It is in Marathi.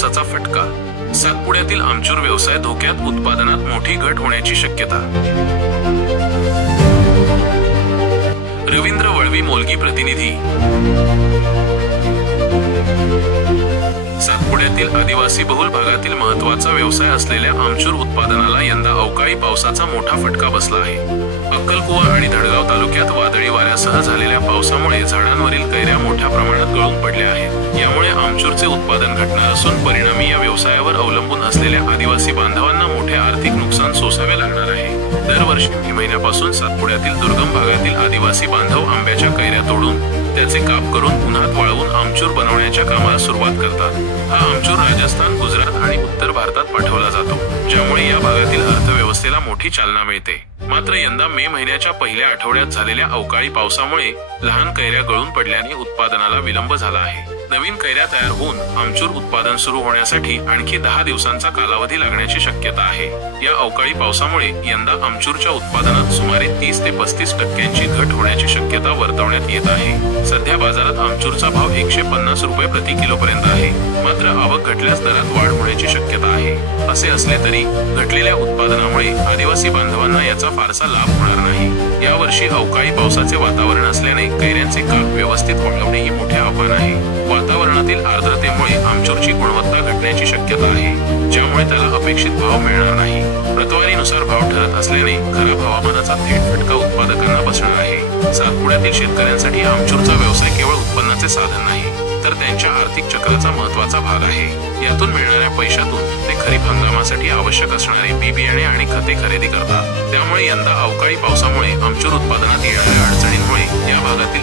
पावसाचा फटका. सातपुड्यातील आमचूर व्यवसाय धोक्यात उत्पादनात मोठी घट होण्याची शक्यता. रवींद्र वळवी मोलगी प्रतिनिधी. सातपुड्यातील आदिवासी बहुल भागातील महत्त्वाचा व्यवसाय असलेल्या आमचूर उत्पादनाला यंदा अवकाळी पावसाचा मोठा फटका बसला आहे. अक्कलकुवा आणि धडगाव तालुक्यात वादळी वाऱ्यासह झालेल्या पावसामुळे झाडांवरील कैऱ्या मोठ्या प्रमाणात गळून पडल्या आहेत. आमचूरचे उत्पादन घटणार असून परिणामी या व्यवसायावर अवलंबून असलेल्या आदिवासी बांधवांना मोठे आर्थिक नुकसान सोसावे लागणार आहे. दरवर्षी मे महिन्यापासून सातपुड्यातील दुर्गम भागातील आदिवासी बांधव आंब्याच्या कैऱ्या तोडून त्याचे काप करून उन्हात वाळवून आमचूर बनवण्याच्या कामाला सुरुवात करतात. हा आमचूर राजस्थान गुजरात आणि उत्तर भारतात पाठवला जातो ज्यामुळे या भागातील अर्थव्यवस्थेला मोठी चालना मिळते. मात्र यंदा मे महिन्याच्या पहिल्या आठवड्यात झालेल्या अवकाळी पावसामुळे लहान कैऱ्या गळून पडल्याने उत्पादनाला विलंब झाला आहे. नवीन कैऱ्या तयार होऊन आमचूर उत्पादन सुरू होण्यासाठी आणखी दहा दिवसांचा कालावधी लागण्याची शक्यता आहे. या अवकाळी पावसामुळे यंदा आमचूरच्या उत्पादनात सुमारे तीस ते पस्तीस टक्क्यांची घट होण्याची शक्यता वर्तवण्यात येत आहे. सध्या बाजारात आमचूरचा भाव एकशे पन्नास रुपये प्रति किलो पर्यंत आहे. मात्र आवक घटल्यास दरात वाढ होण्याची शक्यता आहे. असे असले तरी घटलेल्या उत्पादनामुळे आदिवासी बांधवांना याचा फारसा लाभ होणार नाही. यावर्षी अवकाळी पावसाचे वातावरण असल्याने कैऱ्यांचे काप व्यवस्थित वाढवणे हे मोठे आव्हान आहे. वातावरणातील आर्द्रतेमुळे आमचूरची गुणवत्ता घटण्याची शक्यता आहे ज्यामुळे त्याला अपेक्षित भाव मिळणार नाही. प्रतवारीनुसार भाव ठरत असल्याने खराब हवामानाचा थेट फटका उत्पादकांना बसणार आहे. सातपुड्यातील शेतकऱ्यांसाठी आमचूरचा व्यवसाय केवळ उत्पन्नाचे साधन नाही तर त्यांच्या आर्थिक चक्राचा महत्त्वाचा भाग आहे. यातून मिळणाऱ्या पैशातून ते खरीप हंगामासाठी आवश्यक असणारे बी बियाणे आणि खते खरेदी करतात. त्यामुळे यंदा अवकाळी पावसामुळे आमचूर उत्पादनात येणाऱ्या अडचणींमुळे या भागातील